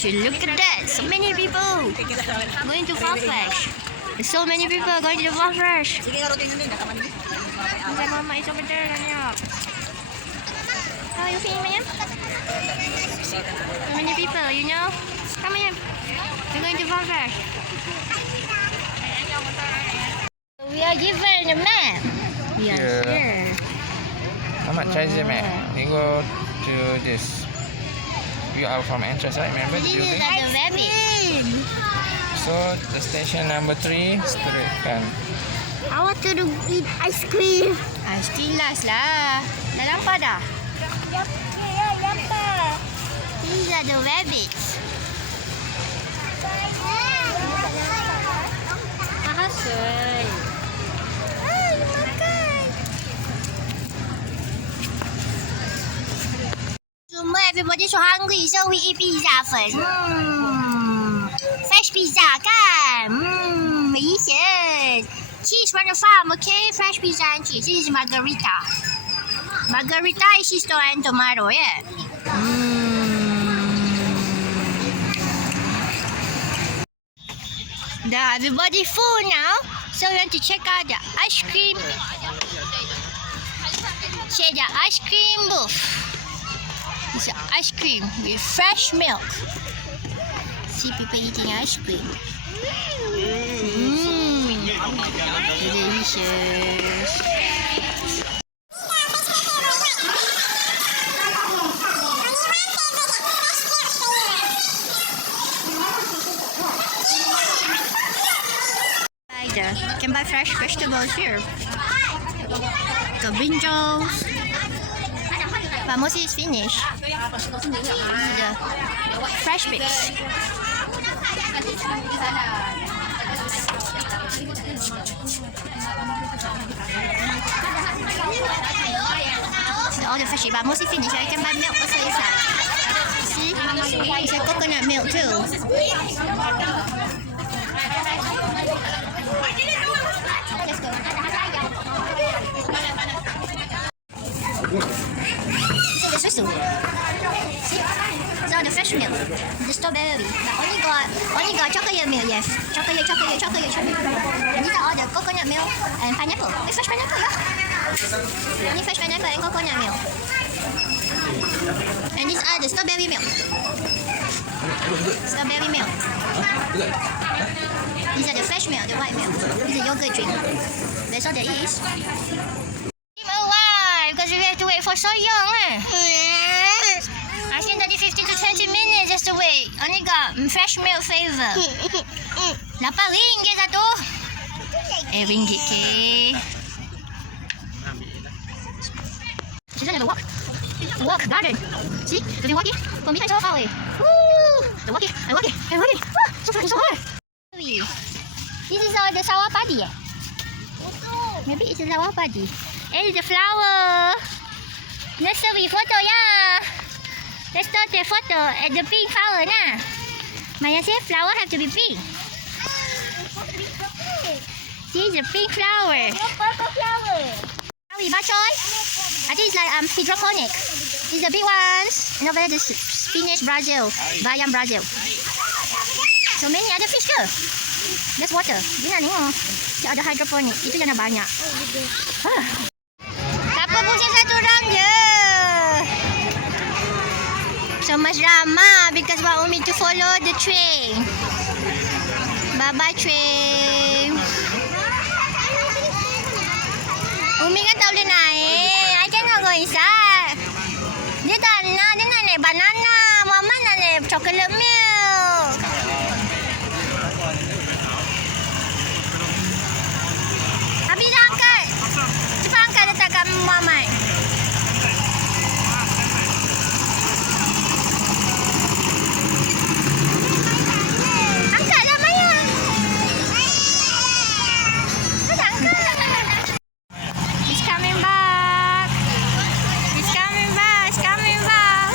Look at that. So many people going to Farfetch. There's so many people going to the Farfetch. Mama is over there. Oh, you feeling me? So many people, you know? Come here. We're going to Farfetch. We are given a map. We are here. How much is the map? You go to this. You are from entrance, right? Remember the This is building? like the rabbit. So the station number 3 straight kan. I want to eat ice cream. Ice cream last lah. Dah nampak dah? These are the rabbits. Mahasal. Ay, makan. Everybody so hungry, so we eat pizza first. Fresh pizza kan? Delicious. Cheese from the farm, okay? Fresh pizza and cheese. This is margarita. Margarita is cheese and tomato, yeah. Everybody full now, so we want to check out the ice cream. Check the ice cream booth. It's ice cream with fresh milk. See people eating ice cream. Delicious. You can buy fresh vegetables here. The brinjals. But mostly it's finished. The fresh bits. So all the fish, but mostly finished. I can buy milk also inside. See? It's a coconut milk too. Let's go. The susu. See? So the fresh milk, the strawberry, but only got chocolate milk. Yes, chocolate. And these are all the coconut milk and pineapple. It's fresh pineapple, yeah. Only fresh pineapple and coconut milk. And these are the strawberry milk. Strawberry milk. These are the fresh milk, the white milk. This is a yogurt drink. That's all there is. Because we have to wait for so long, I think that 15 to 20 minutes just to wait. Only got fresh milk flavor. Berapa ringgit satu? Ringgit ke? She's gonna walk garden. See? We've been walking from behind so far away. Woo! I'm walking. So far, so hard. This is all the sawah padi, Maybe it's a sawah padi. And it's a flower. Let's start with photo, yeah. Let's start the photo at the pink flower, nah. Maya said flower have to be pink. See, it's a pink flower. Purple flower. Bachoy. I think it's like hydroponic. These are the big ones. And over there, this spinach Brazil, bayam Brazil. So many other fish ke? That's water. Dia nak tengok. Dia ada hydroponic. Itu yang banyak. Tak apa, pusing satu orang je. So much drama because want me to follow the train. Bye-bye train. Umi kan tak boleh naik. I cannot go inside. Dia tak nak. Dia nak naik banana. Mama nak naik chocolate milk. Habis dah angkat. Cepat angkat letak kat Muhammad. Angkatlah Maya. Cepat angkat. He's coming back. He's coming back. He's coming back.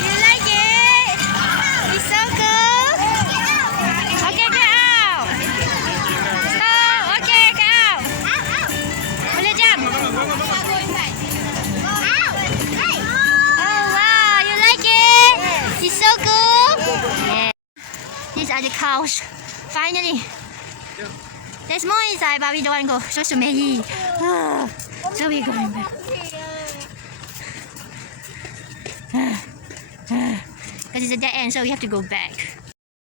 You like it? It's so cool. Okay, get out. Stop. Okay, get out. inside the couch. Finally. There's more inside, but we don't want to go. So too many. So we're going back. Because it's a dead end, so we have to go back.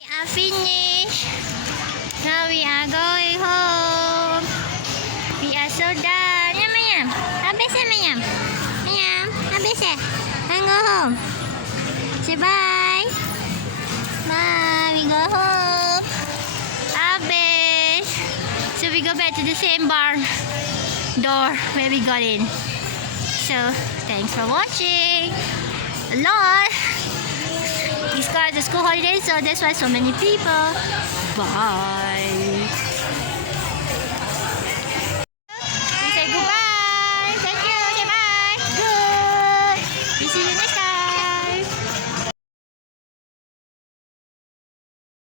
We are finished. Now we are going home. We are so done. Yum, yum. Habis ya, Mayam? Mayam, habis ya? And go home. Say bye. Bye. We go home. Habis. So we go back to the same bar door where we got in. So thanks for watching. A lot. It's got the school holiday, so that's why so many people. Bye.